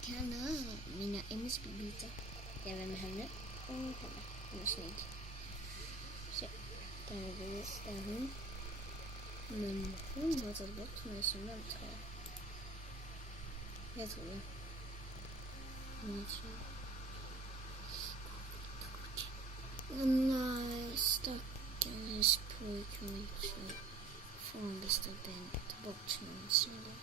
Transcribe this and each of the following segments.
kanal. Mina MSB-bitar. Jag är med henne. Och henne. Hon är snygg. Så. Där är hon. Men hon har tagit bort mig som den tror jag. Jag tror det. Nej, stackars pojkvän. Från bästa bent bort någon snälla.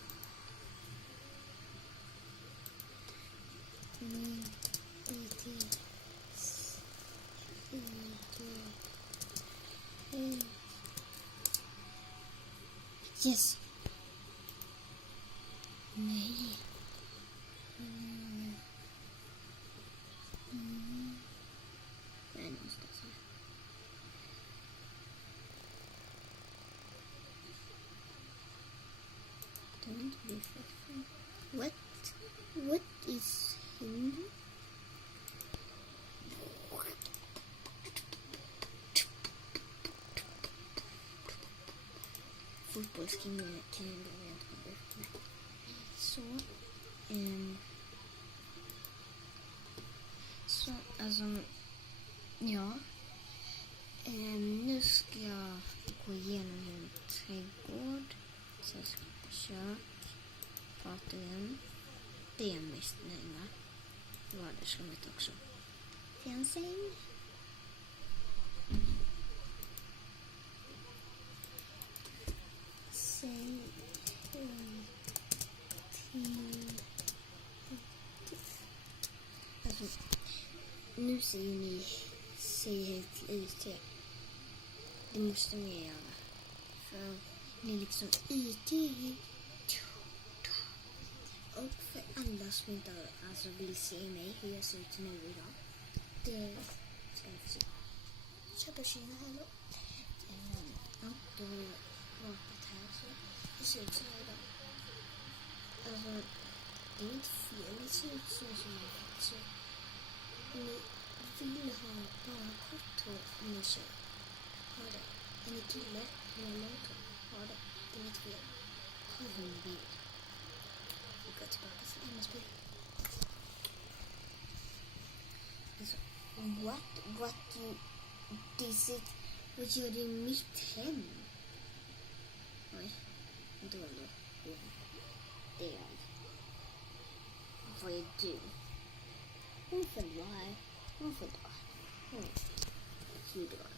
Yes. Nej. Nej, någonstans här. Don't be faithful. What is Hindu? Fotbollskim kan jag börja ta bort. Så. Så, alltså. Ja. Nu ska jag gå igenom en trädgård. Så jag ska på kök. Prata igen. Det är mest nöjda. Vardagsrummet också. Finns säng. Säg alltså, nu säger ni säg helt IT. Det måste ni göra. För ni är liksom IT. Och för alla som inte alltså, vill se mig hur jag ser ut nu idag. Det ska jag få se. Köpa Kina här då. Ja, då har jag varit här så. Det ser ut så här idag. Alltså, det är inte fel. Det ser ut så som jag har så. Om ni vill ha bara kort hår om ni kör. Ha det. Är ni kille eller långt hår? Ha det. Det är inte fel. Ha vad ni vill. Vi går tillbaka till MSB. Alltså, what you this it? Vad gör du i mitt hem? Nej, dålig. Det är jag. Vad är du? Hon får dra. Hon får dra. Hon får dra.